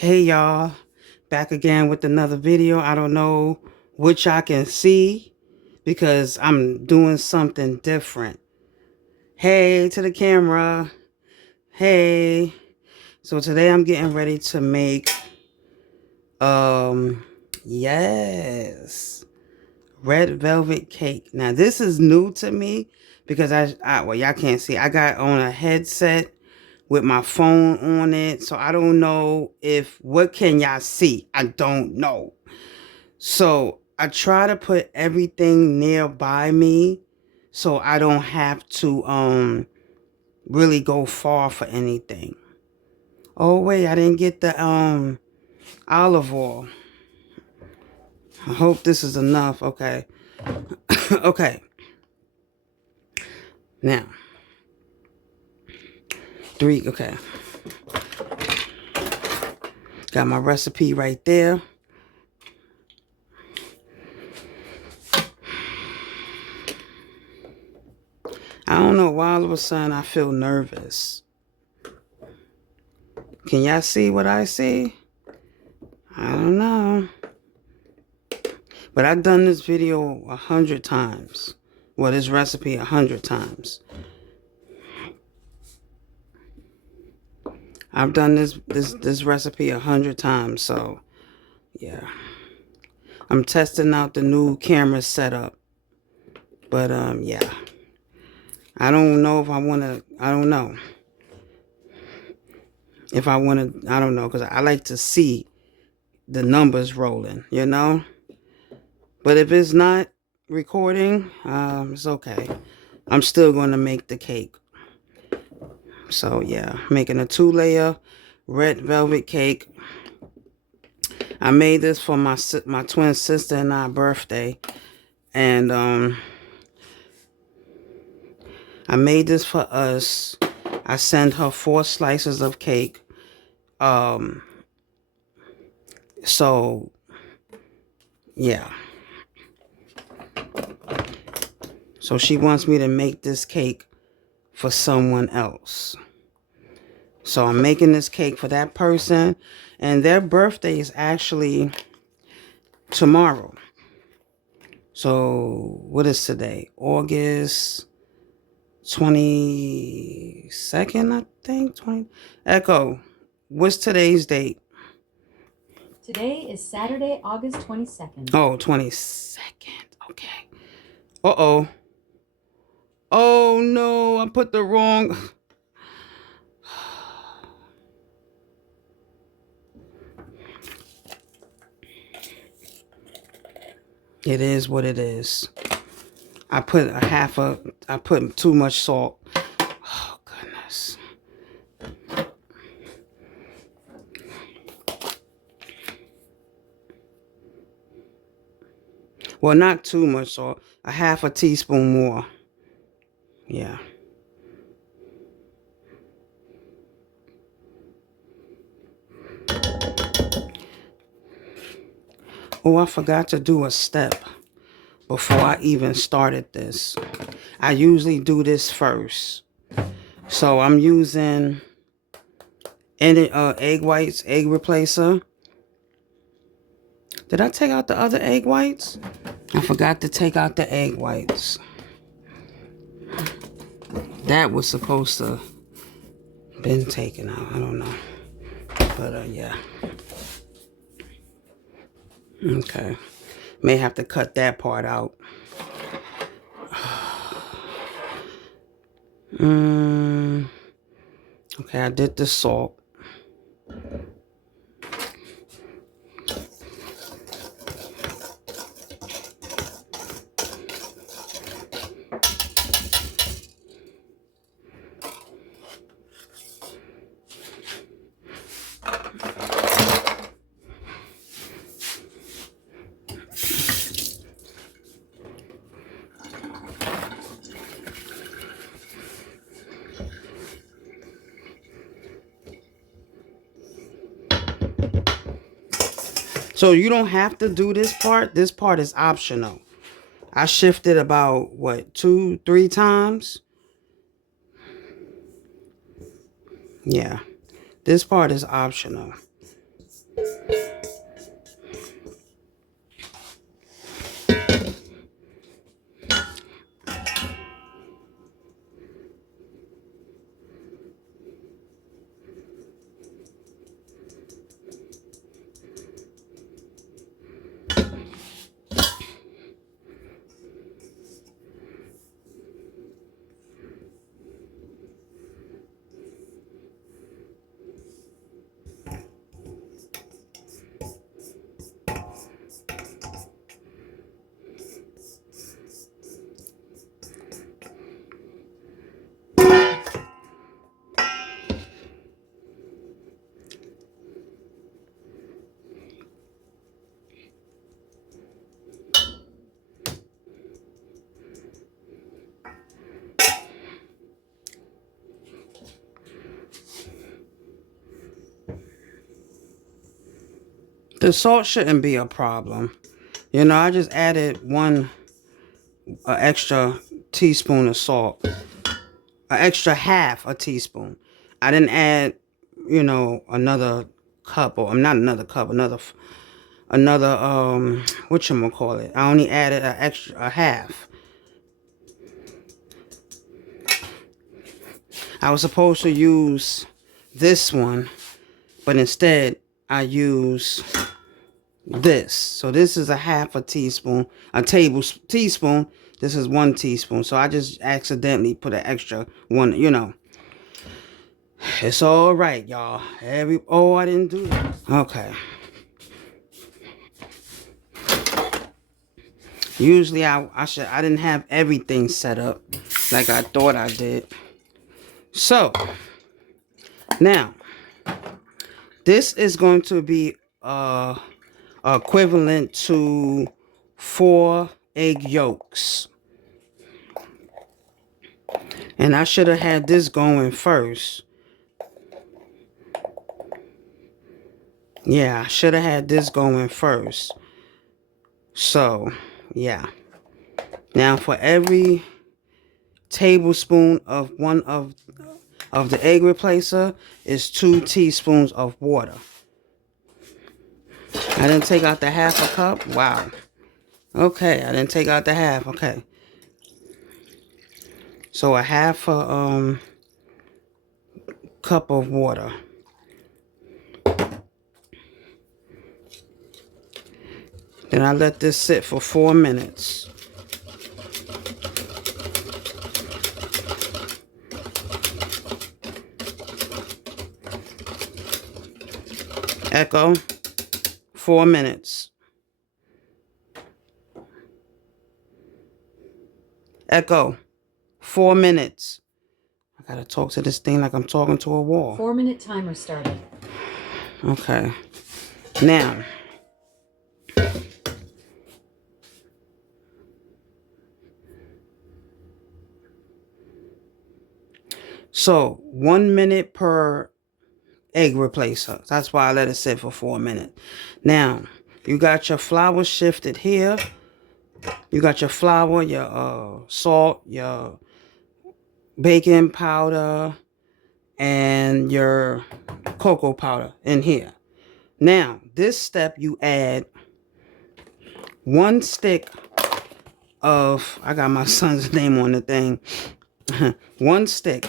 Hey y'all, back again with another video. I don't know which I can see because I'm doing something different. Hey to the camera. Hey. So today I'm getting ready to make yes, red velvet cake. Now this is new to me because well, y'all can't see. I got on a headset with my phone on it. So I don't know what can y'all see? I don't know. So I try to put everything nearby me so I don't have to really go far for anything. Oh wait, I didn't get the olive oil. I hope this is enough. Okay. Okay. Now. Okay. Got my recipe right there. I don't know why all of a sudden I feel nervous. Can y'all see what I see? I don't know. But I've done this video 100 times. Well, this recipe 100 times. I've done this recipe 100 times, so yeah. I'm testing out the new camera setup. But yeah. I don't know if I want to, I don't know. If I want to, I don't know, because I like to see the numbers rolling, you know? But if it's not recording, it's okay. I'm still going to make the cake. So yeah, making a 2-layer red velvet cake. I made this for my twin sister and our birthday, and I made this for us. I sent her 4 slices of cake. So yeah. So she wants me to make this cake for someone else. So I'm making this cake for that person, and their birthday is actually tomorrow. So what is today? August 22nd, I think. Echo, what's today's date? Today is Saturday, August 22nd. Oh, 22nd. Okay. Uh-oh. Oh, no. I put the wrong... It is what it is. I put I put too much salt. Oh, goodness. Well, not too much salt. A half a teaspoon more. Yeah. Oh, I forgot to do a step before I even started this. I usually do this first. So I'm using egg whites, egg replacer. Did I take out the other egg whites? I forgot to take out the egg whites. That was supposed to been taken out. I don't know. But yeah. Okay. May have to cut that part out. Okay, I did the salt. So you don't have to do this part. This part is optional. I shifted about, what, 2, 3 times? Yeah. This part is optional. The salt shouldn't be a problem. You know, I just added one extra teaspoon of salt, an extra half a teaspoon. I didn't add, you know, another cup, or not another cup, another whatchamacallit. I only added a half. I was supposed to use this one, but instead I use this. So this is a half a teaspoon, a teaspoon. This is 1 teaspoon. So I just accidentally put an extra one, you know. It's all right, y'all. Oh, I didn't do that. Okay. Usually I didn't have everything set up like I thought I did. So now this is going to be equivalent to 4 egg yolks. And I should have had this going first. Yeah, I should have had this going first. So, yeah. Now for every tablespoon of one of the egg replacer is 2 teaspoons of water. I didn't take out the half a cup. Wow. Okay, I didn't take out the half. Okay. So a half a cup of water. Then I let this sit for 4 minutes. Echo, 4 minutes. Echo, 4 minutes. I gotta talk to this thing like I'm talking to a wall. 4-minute timer started. Okay. Now, so 1 minute per egg replacer. That's why I let it sit for 4 minutes. Now, you got your flour shifted here. You got your flour, your salt, your baking powder, and your cocoa powder in here. Now, this step you add 1 stick of, I got my son's name on the thing. 1 stick.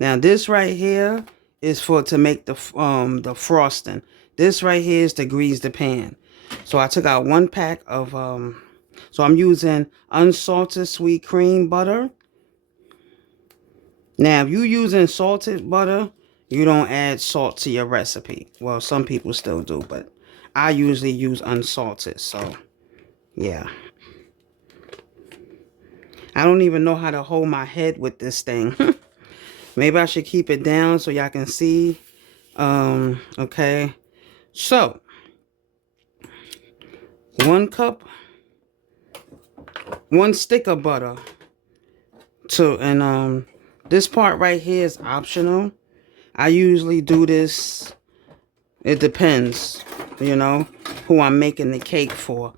Now, this right here is to make the frosting. This right here is to grease the pan. So I took out 1 pack of so I'm using unsalted sweet cream butter. Now, if you're using salted butter, you don't add salt to your recipe. Well, some people still do, but I usually use unsalted. So, yeah. I don't even know how to hold my head with this thing. Maybe I should keep it down so y'all can see. Okay. So, 1 cup, 1 stick of butter. And this part right here is optional. I usually do this. It depends, you know, who I'm making the cake for.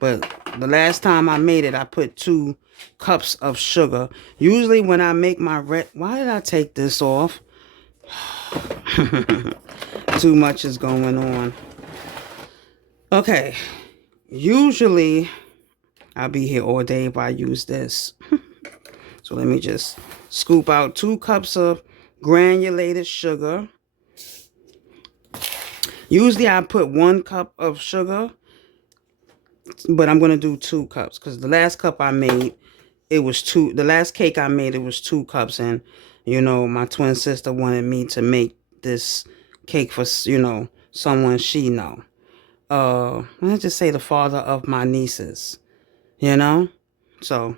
But the last time I made it, I put 2 cups of sugar. Usually when I make my why did I take this off? too much is going on. Okay. Usually, I'll be here all day if I use this. So let me just scoop out 2 cups of granulated sugar. Usually I put 1 cup of sugar, but I'm going to do 2 cups because the last cup I made, it was 2. The last cake I made, it was 2 cups. And, you know, my twin sister wanted me to make this cake for, you know, someone she know. Let's just say the father of my nieces, you know? So,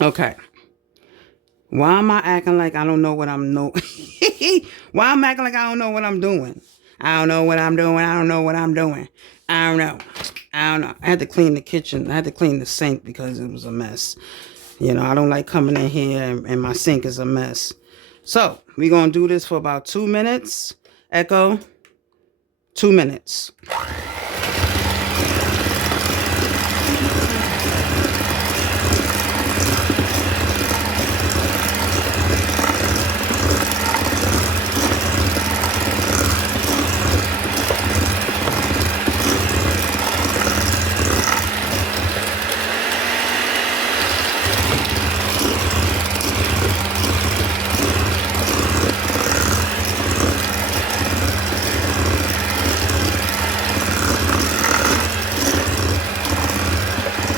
okay. Why am I acting like I don't know what I'm Why am I acting like I don't know what I'm doing? I don't know what I'm doing. I don't know what I'm doing. I don't know. I don't know. I had to clean the kitchen. I had to clean the sink because it was a mess. You know, I don't like coming in here and my sink is a mess. So, we're going to do this for about 2 minutes. Echo, 2 minutes.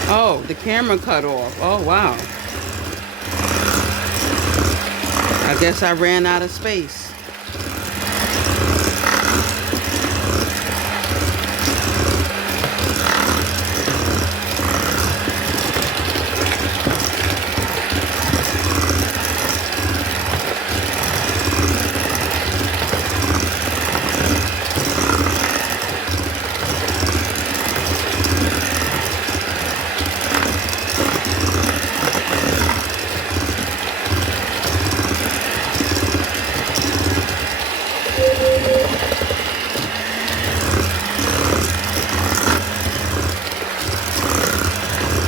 Oh, the camera cut off. Oh, wow. I guess I ran out of space.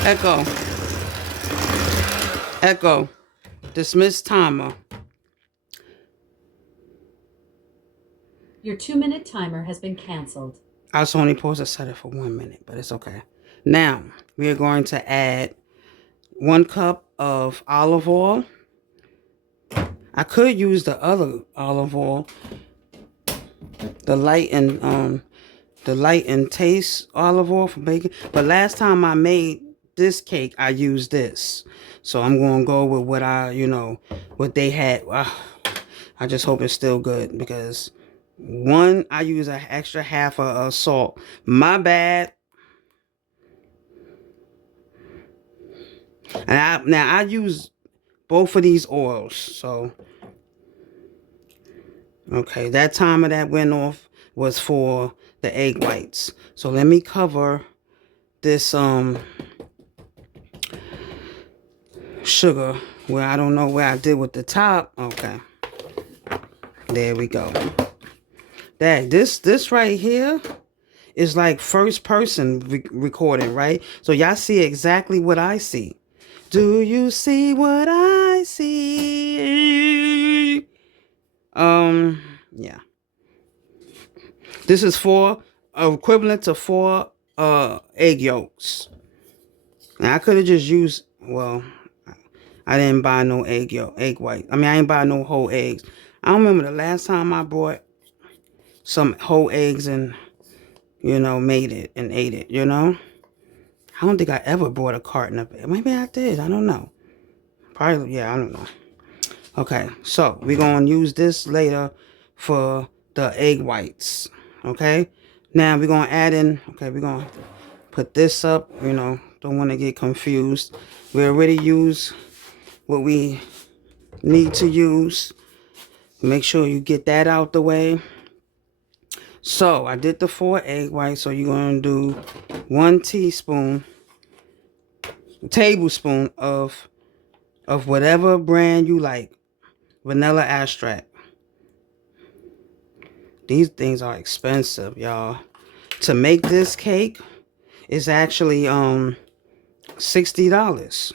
Echo. Echo. Dismiss timer. Your 2-minute timer has been canceled. I was only supposed to set it for 1 minute, but it's okay. Now, we are going to add 1 cup of olive oil. I could use the other olive oil, the light and taste olive oil for baking. But last time I made this cake, I used this. So I'm going to go with what what they had. I just hope it's still good because I use an extra half of salt. My bad. And I use both of these oils. So, okay, that timer that went off was for the egg whites. So let me cover this sugar where I don't know where I did with the top. Okay, there we go. Dang, this right here is like first person recording, right? So y'all see exactly what I see. Do you see what I see? Yeah. This is equivalent to 4 egg yolks. Now I could have just used, well, I didn't buy no egg white. I mean, I didn't buy no whole eggs. I don't remember the last time I bought some whole eggs and, made it and ate it, I don't think I ever bought a carton of it. Maybe I did. I don't know. Probably, yeah, I don't know. Okay, so we're going to use this later for the egg whites. Okay, now we're going to add in, we're going to put this up, don't want to get confused. We already use what we need to use. Make sure you get that out the way. So I did the 4 egg whites, so you're going to do 1 tablespoon of whatever brand you like. Vanilla extract. These things are expensive, y'all. To make this cake is actually $60.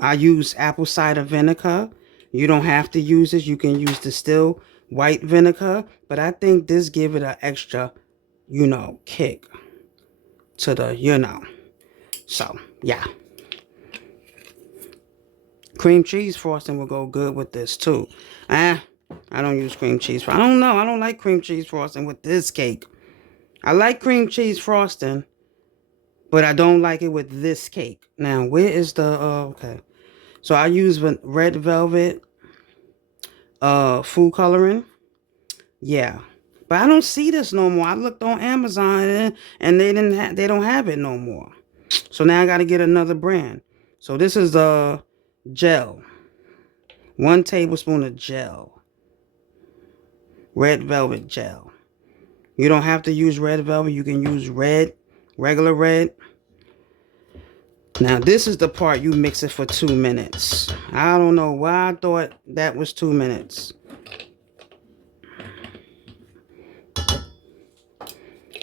I use apple cider vinegar. You don't have to use this. You can use distilled white vinegar, but I think this give it an extra, kick to the. So, yeah. Cream cheese frosting will go good with this too. I don't use cream cheese. I don't know. I don't like cream cheese frosting with this cake. I like cream cheese frosting, but I don't like it with this cake. Now, where is the, okay. So I use red velvet food coloring. Yeah. But I don't see this no more. I looked on Amazon and they don't have it no more. So now I got to get another brand. So this is the gel. 1 tablespoon of gel. Red velvet gel. You don't have to use red velvet. You can use regular red. Now this is the part you mix it for 2 minutes. I don't know why I thought that was 2 minutes.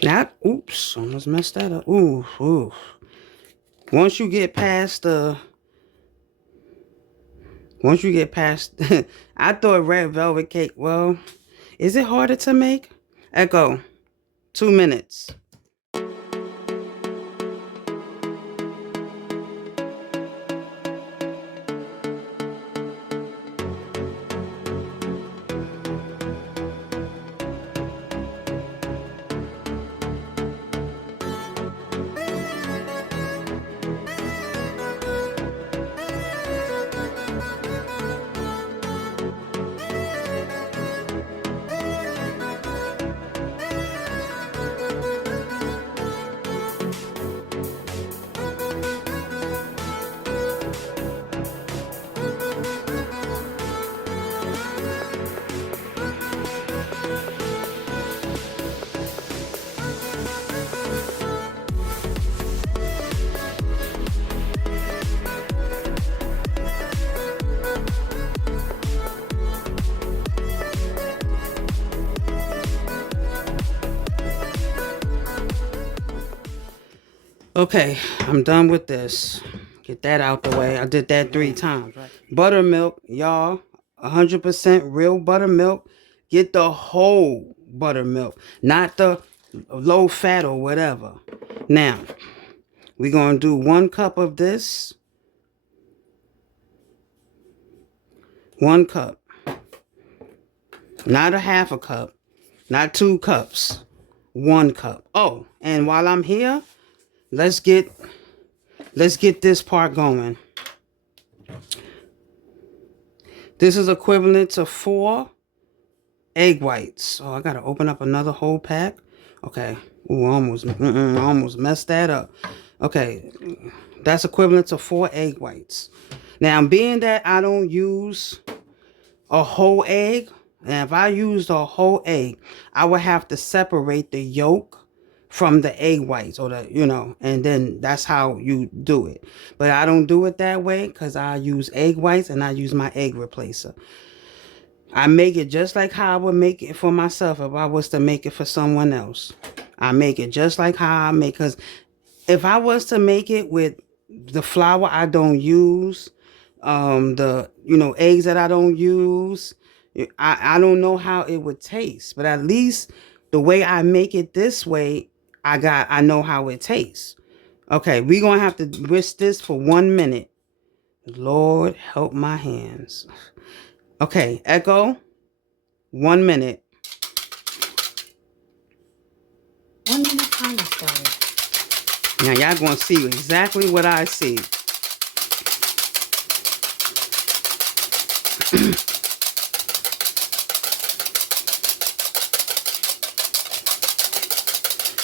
Now, oops, almost messed that up. Ooh. Once you get past, I thought red velvet cake, well, is it harder to make? Echo, 2 minutes. Okay, I'm done with this. Get that out the way. I did that 3 times. Right? Buttermilk, y'all. 100% real buttermilk. Get the whole buttermilk, not the low fat or whatever. Now, we're going to do 1 cup of this. 1 cup. Not a half a cup. Not 2 cups. 1 cup. Oh, and while I'm here, let's get this part going. This is equivalent to 4 egg whites. Oh, I gotta open up another whole pack. Okay. Ooh, almost messed that up. Okay, that's equivalent to 4 egg whites. Now, being that I don't use a whole egg, and if I used a whole egg, I would have to separate the yolk from the egg whites, or and then that's how you do it. But I don't do it that way because I use egg whites and I use my egg replacer. I make it just like how I would make it for myself if I was to make it for someone else. I make it just like how I make, because if I was to make it with the flour I don't use, the eggs that I don't use, I don't know how it would taste. But at least the way I make it this way, I know how it tastes. Okay, we're gonna have to whisk this for 1 minute. Lord help my hands. Okay, Echo, 1 minute. 1 minute timer started. Now y'all gonna see exactly what I see.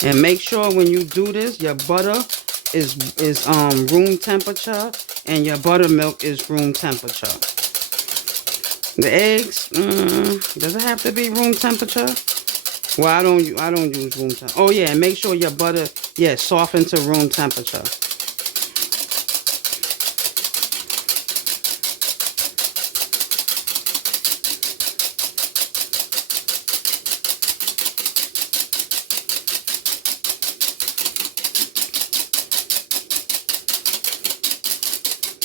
And make sure when you do this, your butter is room temperature and your buttermilk is room temperature. The eggs, does it have to be room temperature? Well, I don't use room temperature. Oh yeah, and make sure your butter, soften to room temperature.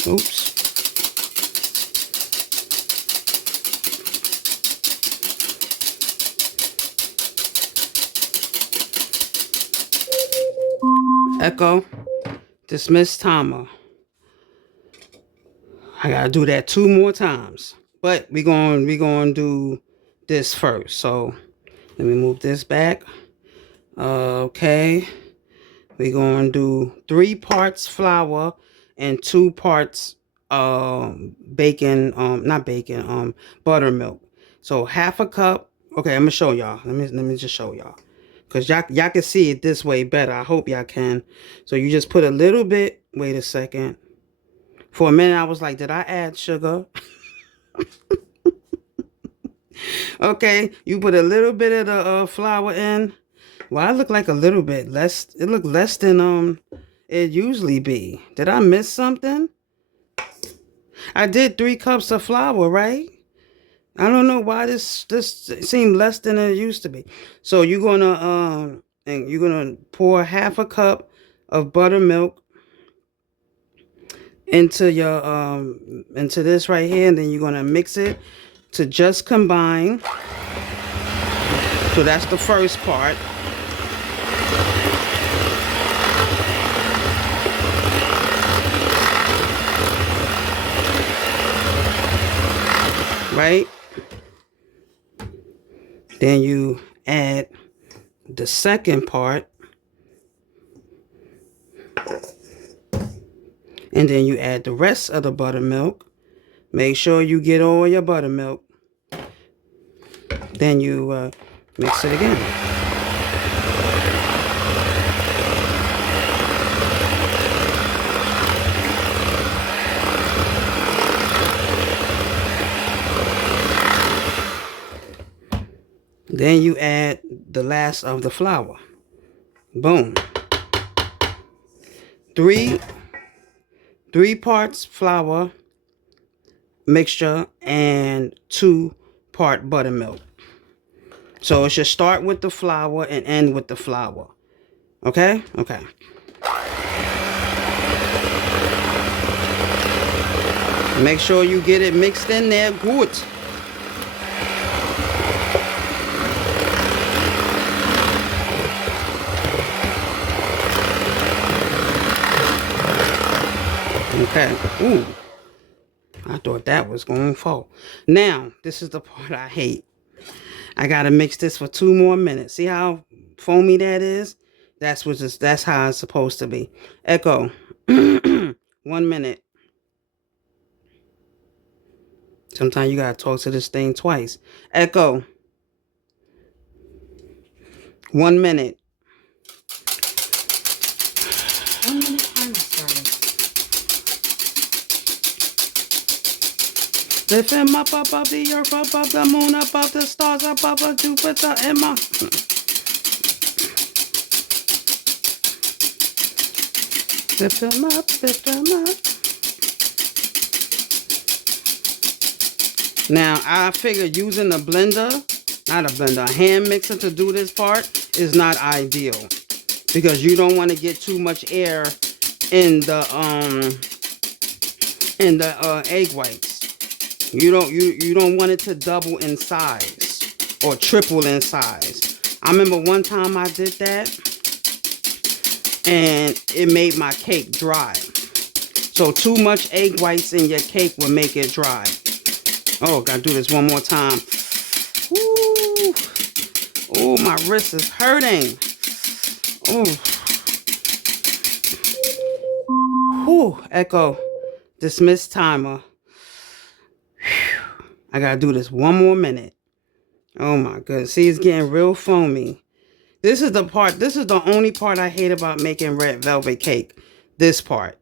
Oops. Echo, dismiss timer. I gotta do that 2 more times. But we gonna do this first. So let me move this back. Okay. We're gonna do 3 parts flour and 2 parts bacon, not bacon, buttermilk. So half a cup. Okay, I'm gonna show y'all. Let me just show y'all. Because y'all can see it this way better. I hope y'all can. So you just put a little bit. Wait a second. For a minute, I was like, did I add sugar? Okay, you put a little bit of the flour in. Well, I look like a little bit less. It looked less than it usually be. Did I miss something? I did 3 cups of flour, right? I don't know why this seemed less than it used to be. So you're gonna pour half a cup of buttermilk into your into this right here, and then you're gonna mix it to just combine. So that's the first part. Right? Then you add the second part. And then you add the rest of the buttermilk. Make sure you get all your buttermilk. Then you mix it again. Then you add the last of the flour. Boom. Three parts flour mixture and 2-part buttermilk. So it should start with the flour and end with the flour. Okay? Okay. Make sure you get it mixed in there good. Okay. Ooh. I thought that was going to fall. Now, this is the part I hate. I got to mix this for 2 more minutes. See how foamy that is? That's how it's supposed to be. Echo. 1 minute. Sometimes you got to talk to this thing twice. Echo. 1 minute. 1 minute timer started. Lift him up of the earth, above the moon, above the stars, above the Jupiter and my... Lift him up, lift him up. Now, I figured using a blender, not a blender, a hand mixer to do this part is not ideal. Because you don't want to get too much air in the egg whites. You don't want it to double in size or triple in size. I remember one time I did that and it made my cake dry. So too much egg whites in your cake will make it dry. Oh, gotta do this one more time. Ooh. Oh, my wrist is hurting. Oh. Whew. Echo. Dismiss timer. I gotta do this 1 more minute. Oh my goodness. See, it's getting real foamy. This is the only part I hate about making red velvet cake. This part.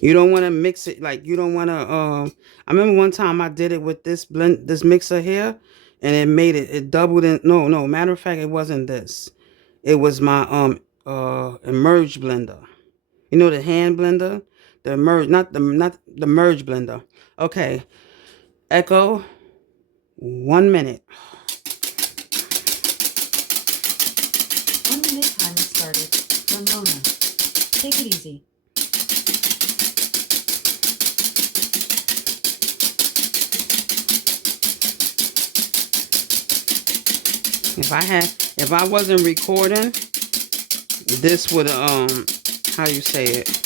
You don't want to mix it, like, you don't want to, I remember one time I did it with this mixer here, and it doubled in, no, matter of fact, it wasn't this. It was my, Emerge blender. You know, the hand blender? The Emerge, not the Merge blender. Okay. Echo, 1 minute. 1 minute timer started. Ramona. Take it easy. If I wasn't recording, this would how you say it?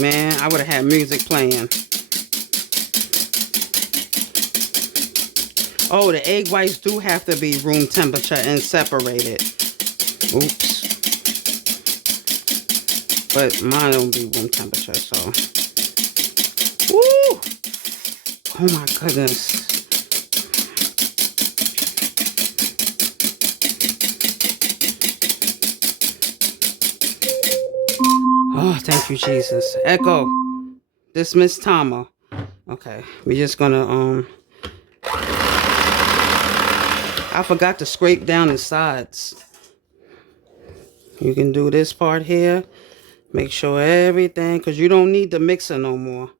Man, I would have had music playing. Oh, the egg whites do have to be room temperature and separated. Oops. But mine don't be room temperature, so. Woo! Oh my goodness. Oh, thank you, Jesus. Echo. Dismiss timer. Okay, we're just gonna I forgot to scrape down the sides. You can do this part here. Make sure everything, because you don't need the mixer no more.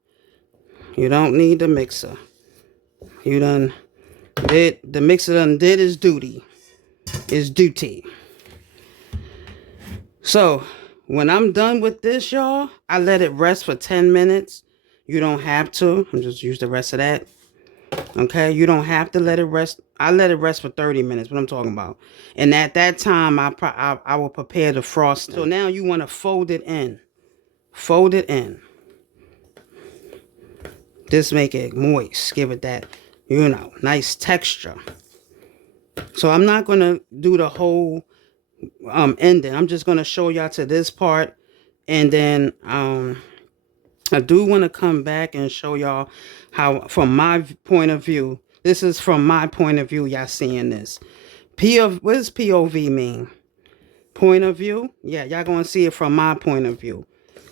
You don't need the mixer. You done did, the mixer done did its duty. Its duty. So, when I'm done with this, y'all, I let it rest for 10 minutes. You don't have to. I'm just use the rest of that. Okay, you don't have to let it rest. I let it rest for 30 minutes, what I'm talking about. And at that time, I will prepare the frosting. So now you want to fold it in. Fold it in. Just make it moist. Give it that, you know, nice texture. So I'm not going to do the whole ending. I'm just going to show y'all to this part. And then I do want to come back and show y'all how, from my point of view, this is from my point of view, y'all seeing this. What does POV mean? Point of view? Yeah, y'all going to see it from my point of view.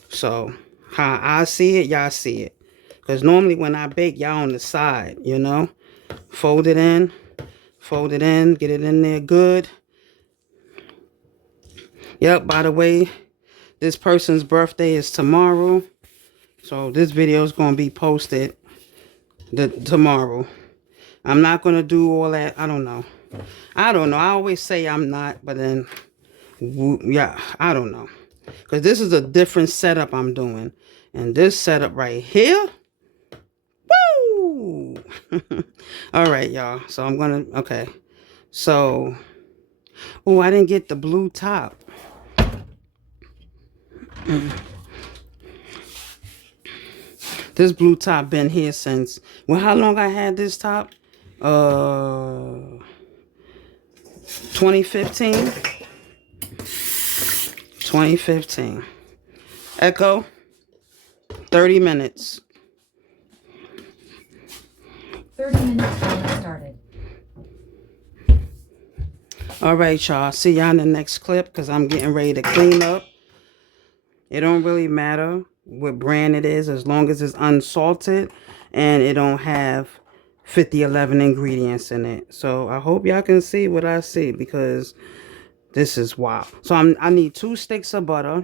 So, how I see it, y'all see it. Because normally when I bake, y'all on the side, you know. Fold it in. Fold it in. Get it in there good. Yep, by the way, this person's birthday is tomorrow. So this video is going to be posted tomorrow. I'm not going to do all that. I don't know. I always say I'm not, but then, yeah, I don't know. Because this is a different setup I'm doing. And this setup right here, woo! All right, y'all. So I'm going to, okay. So, oh, I didn't get the blue top. This blue top been here since, well, how long I had this top? 2015. 2015. Echo. 30 minutes. 30 minutes when it started. All right, y'all. See y'all in the next clip because I'm getting ready to clean up. It don't really matter what brand it is as long as it's unsalted and it don't have 5011 ingredients in it. So I hope y'all can see what I see because this is wild. So I need 2 sticks of butter,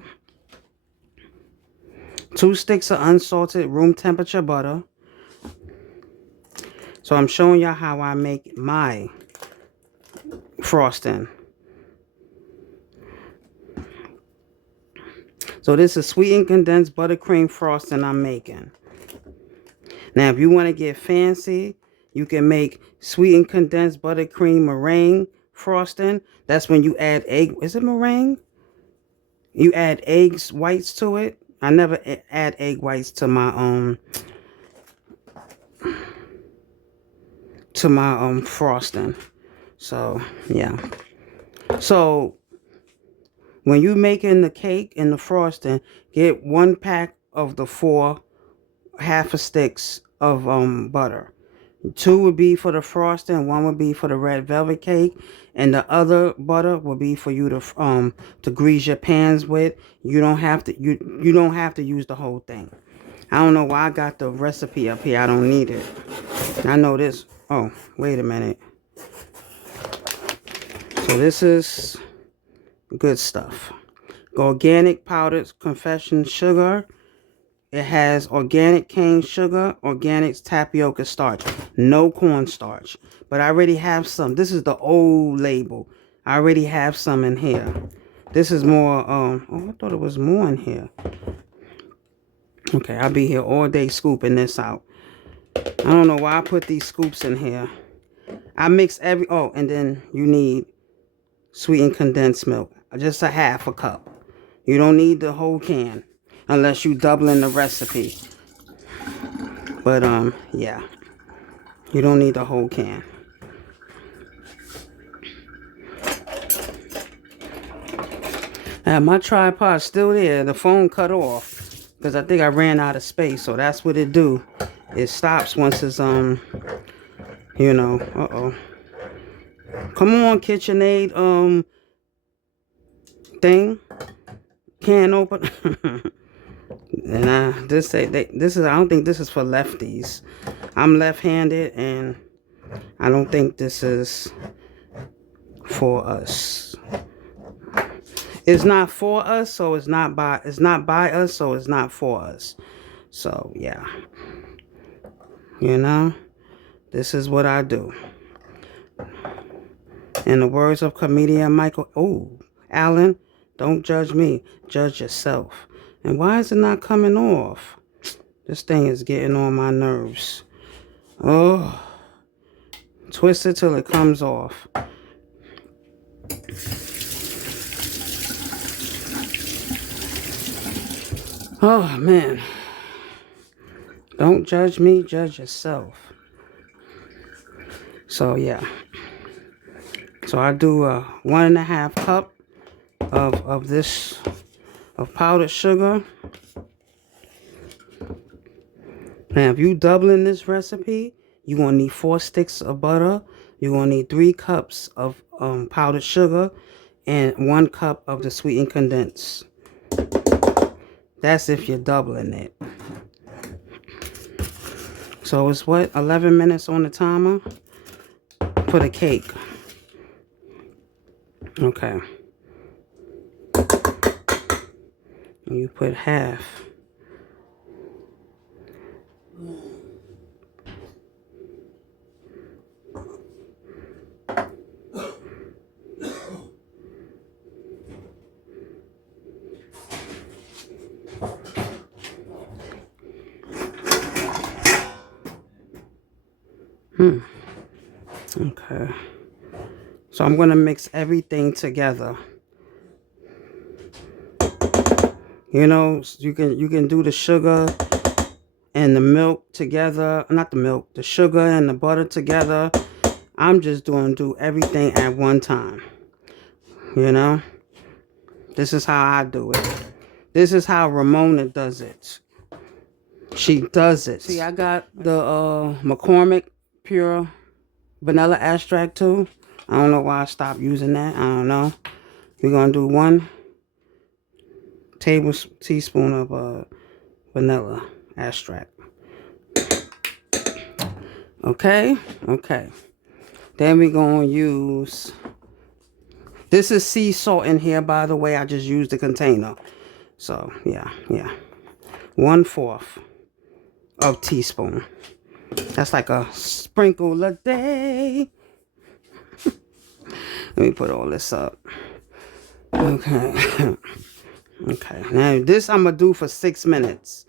2 sticks of unsalted room temperature butter. So I'm showing y'all how I make my frosting. So this is sweetened condensed buttercream frosting I'm making. Now, if you want to get fancy, you can make sweetened condensed buttercream meringue frosting. That's when you add egg. Is it meringue? You add eggs whites to it. I never add egg whites to my frosting. So yeah. So when you making the cake and the frosting, get 1 pack of the 4 half a sticks of butter. 2 would be for the frosting, 1 would be for the red velvet cake, and the other butter will be for you to grease your pans with. You don't have to you don't have to use the whole thing. I don't know why I got the recipe up here. I don't need it. I know this. Oh, wait a minute. So this is good stuff. Organic powdered confection sugar. It has organic cane sugar, organic tapioca starch, no cornstarch. But I already have some. This is the old label. I already have some in here. This is more, oh, I thought it was more in here. Okay, I'll be here all day scooping this out. I don't know why I put these scoops in here. I mix oh, and then you need sweetened condensed milk. Just a half a cup. You don't need the whole can unless you doubling the recipe. But yeah. You don't need the whole can. My tripod's still there. The phone cut off because I think I ran out of space. So that's what it do. It stops once it's you know. Come on, KitchenAid thing. Can open. And this is I don't think this is for lefties. I'm left-handed and I don't think this is for us. It's not for us, so it's not by us, so it's not for us. So yeah. You know, this is what I do. In the words of comedian Michael Allen, don't judge me, judge yourself. And why is it not coming off? This thing is getting on my nerves. Oh, twist it till it comes off. Oh, man. Don't judge me, judge yourself. So, yeah. So, I do a 1.5 cup of this, of powdered sugar. Now, if you doubling this recipe, you're going to need 4 sticks of butter. You're going to need 3 cups of powdered sugar and 1 cup of the sweetened condensed. That's if you're doubling it. So it's what? 11 minutes on the timer for the cake. Okay. And you put half. Okay. So I'm going to mix everything together. You know, you can do the sugar and the milk together. Not the milk, the sugar and the butter together. I'm just do everything at one time. You know? This is how I do it. This is how Ramona does it. She does it. See, I got the McCormick Pure Vanilla Extract too. I don't know why I stopped using that. I don't know. We're going to do 1 teaspoon of vanilla extract. Okay. Then we're going to use... This is sea salt in here, by the way. I just used the container. So, yeah. 1/4 of teaspoon. That's like a sprinkle a day. Let me put all this up. Okay. Okay. Now, this I'm going to do for 6 minutes.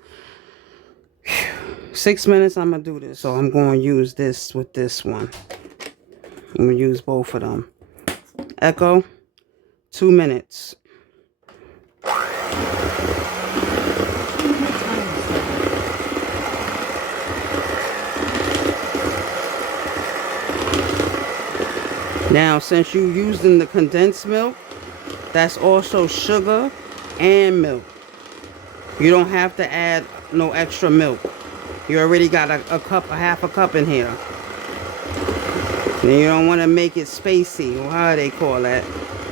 6 minutes I'm going to do this. So, I'm going to use this with this one. I'm going to use both of them. Echo, 2 minutes. Now, since you're using the condensed milk, that's also sugar and milk. You don't have to add no extra milk. You already got a half a cup in here. And you don't want to make it spacey, or how they call that.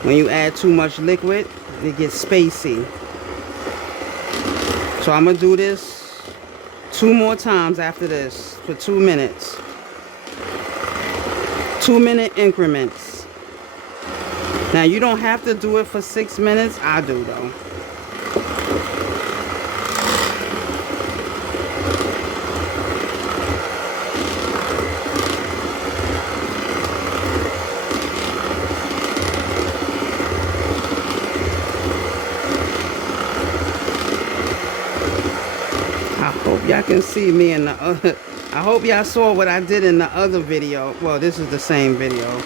When you add too much liquid, it gets spacey. So I'm going to do this 2 more times after this for 2 minutes. 2-minute increments. Now you don't have to do it for 6 minutes. I do though. y'all can see me in the other. I hope y'all saw what I did in the other video. Well, this is the same video.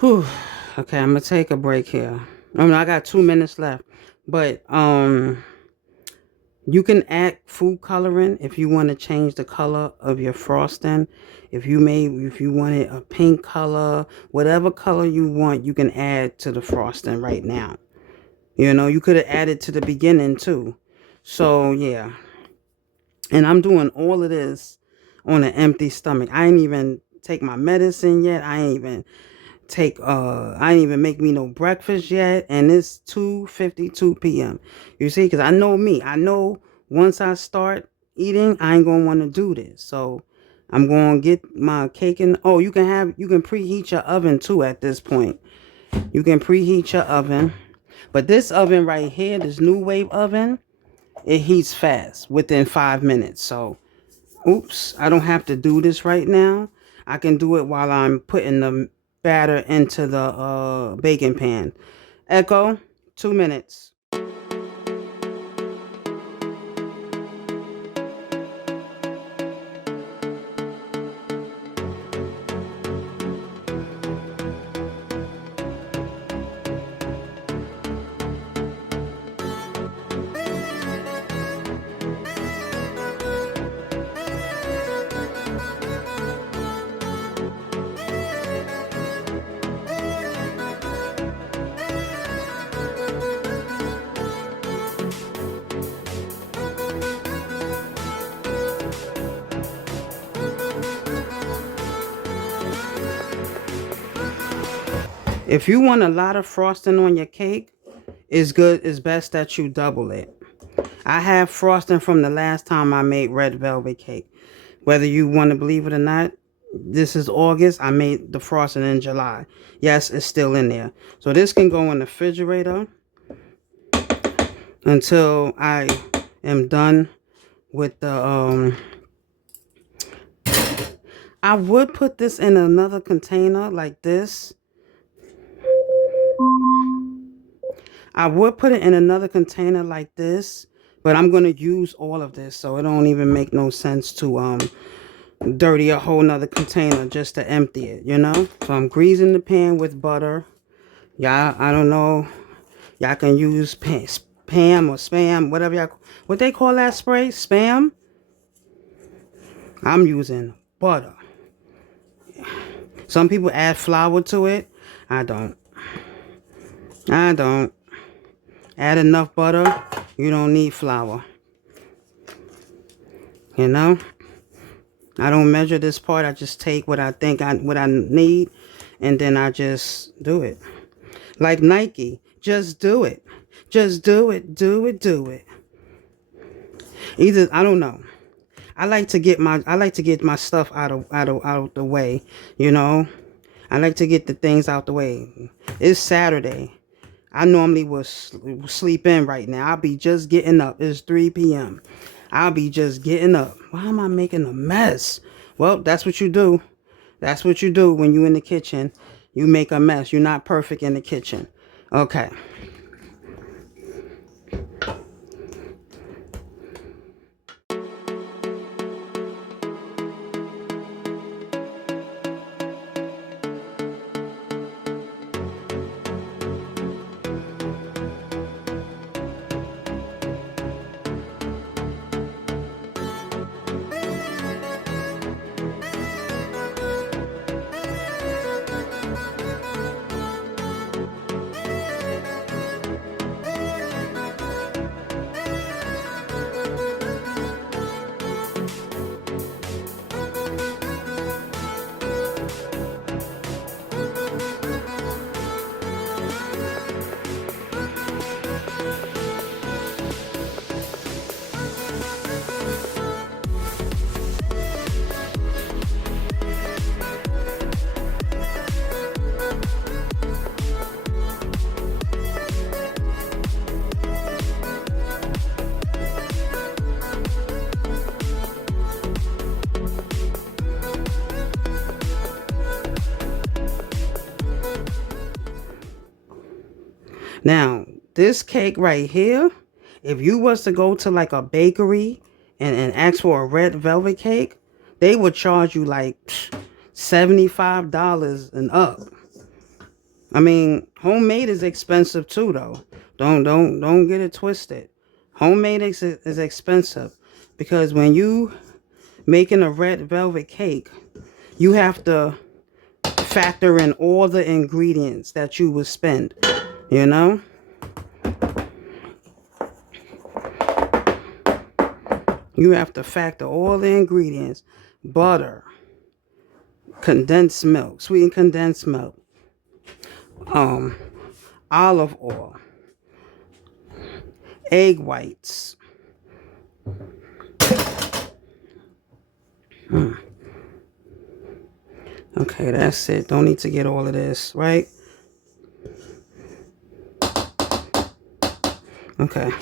Whew. Okay, I'm gonna take a break here. I got 2 minutes left, but you can add food coloring if you want to change the color of your frosting. If you want it a pink color, whatever color you want, you can add to the frosting right now. You could have added to the beginning too. So yeah, and I'm doing all of this on an empty stomach. I ain't even take my medicine yet. I ain't even make me no breakfast yet, and it's 2:52 p.m. You see, because I know me. I know once I start eating, I ain't gonna want to do this. So I'm gonna get my cake and you can preheat your oven too at this point. You can preheat your oven. But this oven right here, this new wave oven, it heats fast within 5 minutes. So oops, I don't have to do this right now. I can do it while I'm putting the batter into the baking pan. Echo, 2 minutes. If you want a lot of frosting on your cake, it's best that you double it. I have frosting from the last time I made red velvet cake. Whether you want to believe it or not, this is August. I made the frosting in July. Yes, it's still in there. So this can go in the refrigerator until I am done with the I would put this in another container like this. I would put it in another container like this, but I'm going to use all of this, so it don't even make no sense to dirty a whole nother container just to empty it. So I'm greasing the pan with butter. Y'all, I don't know. Y'all can use Pam or Spam, what they call that spray? Spam? I'm using butter. Some people add flour to it. I don't. Add enough butter. You don't need flour. I don't measure this part. I just take what I think what I need, and then I just do it. Like Nike, just do it. Just do it. Do it. Do it. Either I don't know. I like to get my stuff out the way. I like to get the things out the way. It's Saturday. I normally will sleep in right now. I'll be just getting up. It's 3 p.m. I'll be just getting up. Why am I making a mess? Well, that's what you do. That's what you do when you're in the kitchen. You make a mess. You're not perfect in the kitchen. Okay. Now, this cake right here, if you was to go to like a bakery and ask for a red velvet cake, they would charge you like $75 and up. I mean, homemade is expensive too, though. Don't get it twisted. Homemade is expensive because when you making a red velvet cake, you have to factor in all the ingredients that you would spend. You know, you have to factor all the ingredients: butter, condensed milk, sweetened condensed milk, olive oil, egg whites. Okay, that's it. Don't need to get all of this, right? Okay.